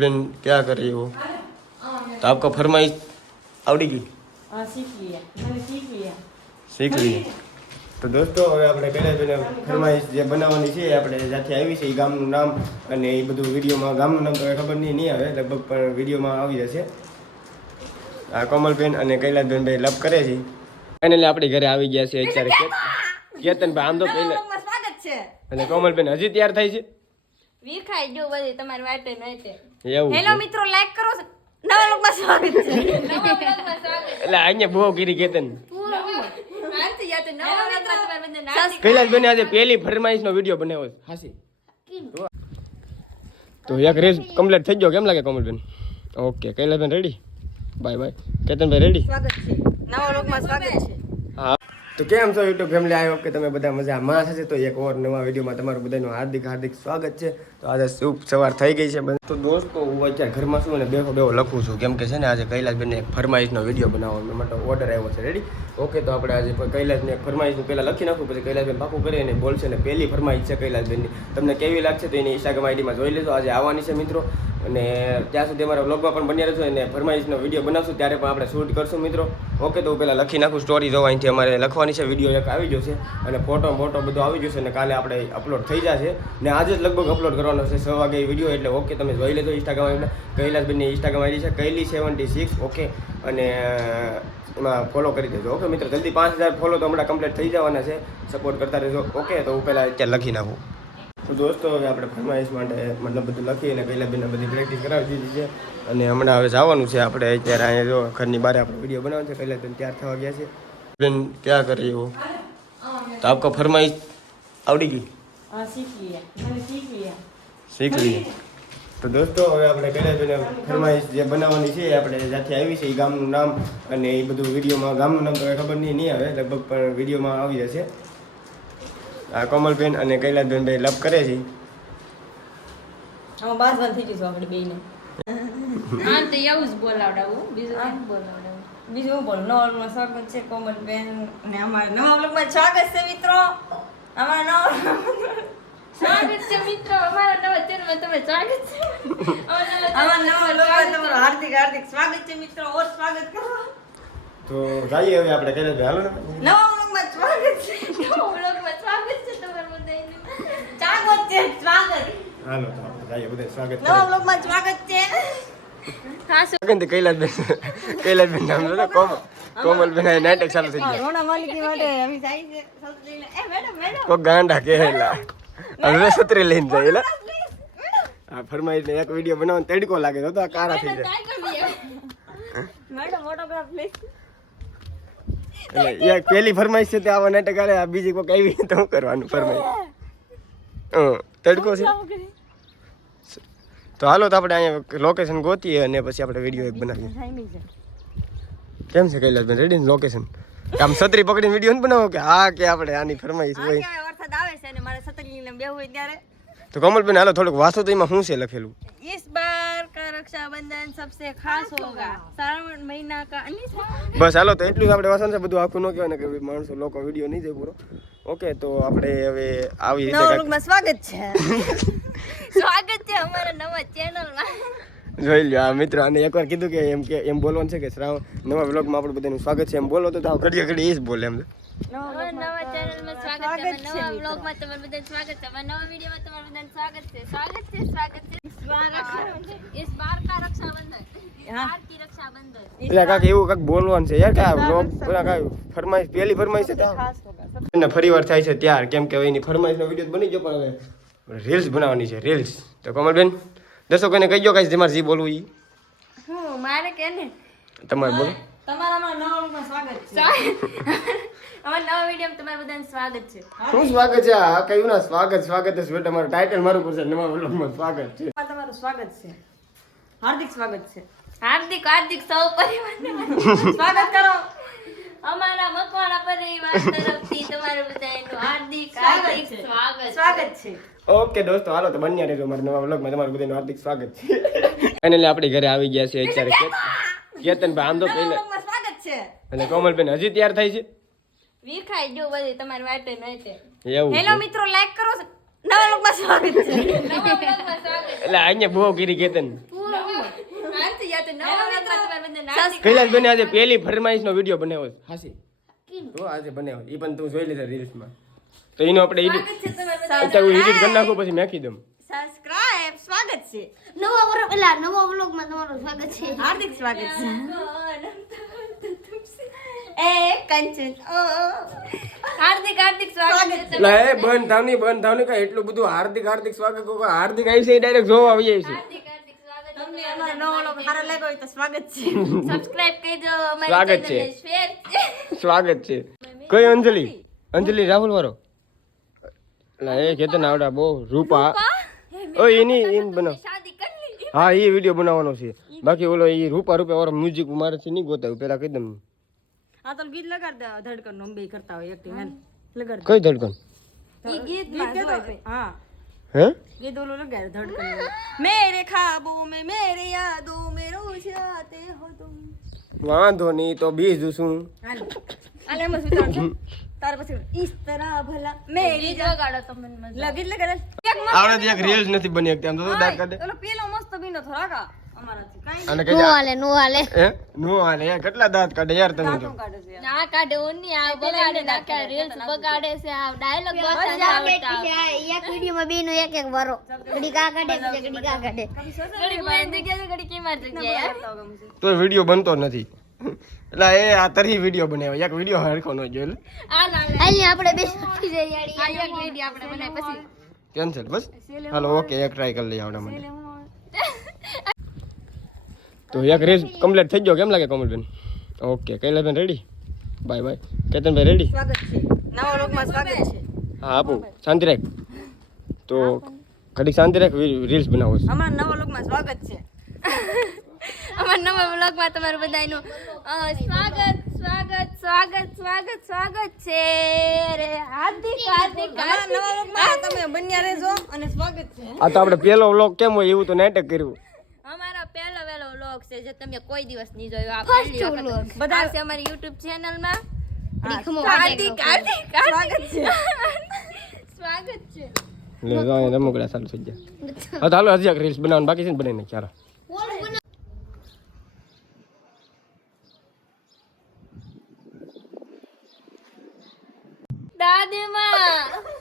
Ben क्या कर रही हो तो आपका फरमाइश આવડી ગઈ હા શીખી ગયા મને શીખી ગયા શીખ લીધી તો દોસ્તો હવે આપણે પહેલા પહેલા ફરમાઈશ જે બનાવવાની છે એ આપણે જ્યાંથી આવી છે એ ગામનું નામ અને એ બધું વિડીયોમાં ગામનું નામ તો હવે ખબર નહીં નહીં આવે લગભગ પણ વિડીયોમાં આવી જશે આ કોમલબેન અને કૈલાસબેન ભાઈ લપ કરે છે ફાઇનલી આપણી ઘરે આવી ગયા છે અત્યારે કેત કેતનભાઈ આમ તો પહેલા લોકમાં સ્વાગત છે અને કોમલબેન હજી તૈયાર થાય છે વિખાઈ જો બધી તમારી વાટે નહોતે એવું હેલો મિત્રો લાઈક કરો નવા લોકમાં સ્વાગત છે. નવા લોકમાં સ્વાગત એટલે અહીંયા બહુ ગીરી કેતન કૈલાસ કૈલાસબેન આજે પહેલી ફરમાઈશનો વીડિયો બનાવ્યો હાસી તો એક રેસ કમ્પ્લીટ થઈ ગયો. કેમ લાગે Komalben okay Kailasben ready bye bye Ketan bhai ready સ્વાગત છે. નવા લોકમાં સ્વાગત છે. હા તો કેમ છો યુટ્યુબ ફેમિલી આવ્યો કે તમે બધા મજામાં હશે. તો એક ઓર નવા વિડીયોમાં તમારું બધાનું હાર્દિક હાર્દિક સ્વાગત છે. તો આજે શુભ સવાર થઈ ગઈ છે તો દોસ્તો, હું અત્યારે ઘરમાં છું અને બેહો બેહો લખું છું. કેમ કે છે ને, આજે કૈલાસબેનને એક ફરમાઈશનો વીડિયો બનાવવાનો માટે ઓર્ડર આવ્યો છે. રેડી ઓકે તો આપણે આજે કૈલાસને ફરમાઈશનું પહેલાં લખી નાખું, પછી કૈલાસબેન પાકું કરે અને બોલશે. ને પહેલી ફરમાઈશ છે કૈલાસબેનની. તમને કેવી લાગશે તો એની ઇન્સ્ટાગ્રામ આઈડીમાં જોઈ લેજો. આજે આવવાની છે મિત્રો. અને ત્યાં સુધી અમારા બ્લોગમાં પણ બન્યા રહેશો અને ફરમાઈશનો વીડિયો બનાવશું, ત્યારે પણ આપણે શૂટ કરશું મિત્રો. ઓકે તો હું પહેલાં લખી નાખું સ્ટોરી જોવા અહીંથી અમારે લખવાની છે વીડિયો એક આવી જશે અને ફોટો ફોટો બધું આવી જશે અને કાલે આપણે અપલોડ થઈ જશે ને આજે જ લગભગ અપલોડ કરવાનો છે, છ વાગે વીડિયો એટલે ઓકે તમે જોઈ લેજો ઇન્સ્ટાગ્રામ એટલે કૈલાસબેનની ઇન્સ્ટાગ્રામ આઈડી છે કૈલી સેવન્ટી સિક્સ ઓકે અને એમાં ફોલો કરી દેજો. ઓકે મિત્રો, જલ્દી પાંચ હજાર ફોલો તો હમણાં કમ્પ્લીટ થઈ જવાના છે. સપોર્ટ કરતા રહેજો. ઓકે તો હું પહેલાં અત્યારે લખી નાખું. તો દોસ્તો હવે આપણે ફરમાઈશ માટે મતલબ બધું લખી અને પહેલાં બેને બધી પ્રેક્ટિસ કરાવી દીધી છે. અને હમણાં હવે જવાનું છે આપણે અત્યારે અહીંયા જો ઘરની બહાર આપણે વીડિયો બનાવવાનો છે. પહેલાં બેન તૈયાર થવા ગયા છે. બેન ક્યાં કરી એવો તો આપકો ફરમાઈશ આવડી ગઈ? શીખી લઈએ તો દોસ્તો હવે આપણે પહેલાં પહેલાં ફરમાઈશ જે બનાવવાની છે આપણે જ્યાંથી આવી છે એ ગામનું નામ અને એ બધું વિડીયોમાં ગામનું નામ તો ખબર નહીં નહીં આવે. લગભગ પણ વિડીયોમાં આવી જશે. કોમલબેન અને કૈલાસબેન ભાઈ લપ કરે છે. હા બાદ બંધ થઈ જઈશું આપણે બેયને. હા તો એવું જ બોલાવડાવું બીજું કાંઈ બોલાવડાવું? બીજું હું બોલું? નવા વ્લોગમાં સ્વાગત છે કોમલબેન અને અમારા નવા વ્લોગમાં સ્વાગત છે મિત્રો. અમારા નવા સ્વાગત છે મિત્રો. અમારા નવા ચેનલમાં તમે સ્વાગત છે. અમારા નવા વ્લોગમાં તમારું હાર્દિક હાર્દિક સ્વાગત છે મિત્રો. ઓર સ્વાગત કરો. તો જઈએ હવે આપણે કૈલાસભાઈ હાલો ને. નવા વ્લોગમાં સ્વાગત છે. હાલો તો જઈએ બધા સ્વાગત નવા વ્લોગમાં સ્વાગત છે. કૈલાસબેન કૈલાસબેન નામ લો કોમલ કોમલબેન આ નાટક ચાલુ થઈ ગયા. રોણા માલિકી માટે અમે જાય છે સૌથી લઈને. એ મેડમ મેડમ. કોક ગાંડા કહેલા હવે છત્રી લઈને જાય આ ફરમાઈશ ને એક વીડિયો બનાવવાનો તડકો લાગે તો આ કારા થઈ જાય. મેડમ ઓટોગ્રાફ પ્લીઝ એટલે એક પહેલી ફરમાઈશ છે તે આવા નાટક આલે આ બીજી કોઈ આવી તો શું કરવાનું ફરમાઈશ હં. તડકો છે? તો હાલો તો આપણે અહીંયા લોકેશન ગોતીએ અને પછી આપણે વીડિયો એક બનાવીએ. કેમ છે કૈલાસભાઈ રેડી લોકેશન આમ છત્રી પકડીને વીડિયો નથી બનાવો કે? હા કે આપણે આની ફરમાઈશ હોય. વરસાદ આવે છે અને મારે છત્રી લઈને બેવું ત્યારે. તો કમલબેન હાલો થોડુંક વાંચો તો એમાં શું છે લખેલું? ઈસ બા રક્ષાબંધન સબસે ખાસ હોગા. શ્રાવણ મહિના કા બસ હાલો તો એટલું જ આપણે વાસણ છે બધું આખું ન કહેવાય ને કે માણસો લોકો વીડિયો નહીં જાય પૂરો. ઓકે તો આપણે હવે આવી રીતે નવરૂપમાં સ્વાગત છે. સ્વાગત છે અમારા નવા ચેનલમાં. જોઈ લ્યો આ મિત્ર અને એકવાર કીધું કે એમ કે એમ બોલવાનું છે કે શ્રાવણ નવા વ્લોગમાં આપણે બધાનું સ્વાગત છે એમ બોલો તો ઘડીએ ઘડી એ જ બોલે એમ. સ્વાગત છે નવા વ્લોગમાં તમારું બધાનું સ્વાગત છે નવા વિડીયોમાં તમારું બધાનું સ્વાગત છે. સ્વાગત છે સ્વાગત છે એટલે કાક એવું કાક બોલવાનું છે યાર કા પેલા કાક ફરમાઈશ પહેલી ફરમાઈશ છે અને ફરી વાર થાય છે ત્યાર કેમ કે એની ફરમાઈશનો વીડિયો બની ગયો પણ રીલ્સ બનાવવાની છે રીલ્સ તો કમલબેન દર્શકોને કહી દો કાંઈ તમારે જે બોલવું એ મારે તમારે બોલો. સ્વાગત છે. અમારા નવા વિડીયોમાં તમારું બધાનું સ્વાગત છે. શું સ્વાગત છે? આ કયું ના સ્વાગત સ્વાગત જ બેટા. મારું ટાઇટલ મારું પર નવા બ્લોગમાં સ્વાગત છે. તમારું સ્વાગત છે. હાર્દિક સ્વાગત છે. હાર્દિક હાર્દિક સૌ પરિવારને સ્વાગત કરો. અમારા મકવાણા પરિવાર તરફથી તમારું બધાનું હાર્દિક હાર્દિક સ્વાગત સ્વાગત છે. ઓકે દોસ્તો હાલો તો બન્યા રહેજો મારા નવા વ્લોગમાં. તમારું બધાનું હાર્દિક સ્વાગત છે. ફાઇનલી આપણી ઘરે આવી ગયા છે અત્યારે કેતન. ભાઈ આમ તો પહેલા છે. અને કોમલબેન હજી તૈયાર થાય છે? વિખાઈ જો બધી તમારી વાટે નહોતે એવું હેલો મિત્રો લાઈક કરો નવા લોકોમાં સ્વાગત છે. નવા બ્લોગમાં સ્વાગત એટલે અહીંયા બહુ ગીરી કેતન કૈલાસ બેને આજે પહેલી ફરમાઈશ નો વીડિયો બનાવ્યો છે. હાસી. તો આજે બનાવ્યો. એ પણ તું જોઈ લીધા રીલ્સમાં. તો એનો આપણે. અત્યારે હું એડિટ કરી નાખું પછી મેકી દઉં. સબસ્ક્રાઇબ સ્વાગત છે. નવા વર પેલા નવા વ્લોગમાં તમારું સ્વાગત છે. હાર્દિક સ્વાગત છે. એ કંચન ઓ હાર્દિક હાર્દિક સ્વાગત છે એટલે એ બંધ થાવની બંધ થાવની કાંઈ એટલું બધું હાર્દિક હાર્દિક સ્વાગત કોઈ હાર્દિક આવી છે ડાયરેક્ટ જોવા આવી જાય છે. હાર્દિક હાર્દિક સ્વાગત છે તમને અમારો નવો લોકો સારો લાગ્યો હોય તો સ્વાગત છે. સબસ્ક્રાઇબ કરી અમારી ચેનલને શેર સ્વાગત છે. કઈ અંજલિ? અંજલિ રાહુલ વાળો એ કેતન આવડા બહુ રૂપા. ઓ એની એમ બનાવ. શાદી કરી લીધી. હા એ વિડિયો બનાવવાનો છે. બાકી ઓલો એ રૂપા રૂપે વાળો મ્યુઝિક મારે છે નહીં ગોતાવું પેલા કહી દઉં. આ તો ગીત લગાડ દે ધડકન નું બે કરતા હોય એક્ટિંગ હે લગાડ કઈ ધડકન દે ગીત માં હા હે ગીત ઓલું લગાડ ધડકન નું. મેરે ખાબો में मेरे यादों में रोज आते हो तुम વાંધો નહીં તો બીજું શું હાલ હાલ એમાં શું છે તાર પછી ઇસ તરહ ભલા મેરી ગીત વગાડો તો મને મજા લગીત લગાડ એક આવડે એક રીલ્સ નથી બની એકદમ તો દાંત કાઢે ઓલો પેલો મસ્ત બીનો થોડાકા અમારાથી કાઈ અને કે હાલે નો હાલે હે? નો હાલે કેટલા દાંત કાઢે? યાર તમે તો કાઢે કાઢે ઓની આ બગાડે નાખે રીલ્સ બગાડે છે આ ડાયલોગ બોલતા એક વિડીયોમાં બે નો એક એક વરો. ઘડી કા કાઢે પછી કા કાઢે. ઘડી મારી જગ્યાએ ઘડી કેમાર જગ્યાએ તો વીડિયો બનતો નથી. એટલે એ આ તરી વીડિયો બનાવ્યો એક વીડિયો હરખો ન જોયો આ ના લે. અહીંયા આપણે બે સુખી જઈએ યાડી. એક વિડિયો આપણે બનાવી પછી. કેન્સલ બસ? હાલો ઓકે એક ટ્રાય કરી લઈએ આપણે માટે તો એક રેસ કમ્પ્લીટ થઈ ગયો. કેમ લાગે Komalben okay Kailasben ready bye bye Ketanbhai ready સ્વાગત નવા લોકમાં સ્વાગત છે. હા આપું. શાંતિ રાખ. તો ઘડીક શાંતિ રાખ રીલ્સ બનાવો. છે અમારા નવા લોકમાં સ્વાગત છે. અમારા નવા વ્લોગમાં તમારું બધાનું સ્વાગત સ્વાગત સ્વાગત સ્વાગત સ્વાગત છે. રે હાર્દિક હાર્દિક અમારા નવા લોકમાં તમે બન્યા રહેજો અને સ્વાગત છે. આ તો આપણે પહેલો વ્લોગ કેમ હોય એવું તો નાટક કર્યું. વ્લોગ છે જે તમે કોઈ દિવસ નહીં જોયો. આ પહેલી વખત. બધા છે અમારી YouTube ચેનલમાં. રીખમો હાર્દિક હાર્દિક સ્વાગત છે. સ્વાગત છે. લે જો અહીંયા રમકડા ચાલુ થઈ ગયા. હા તો હાલો હજી એક રીલ્સ બનાવવાનું બાકી છે ને બનાવી નાખી ચાલો દાદીમાં.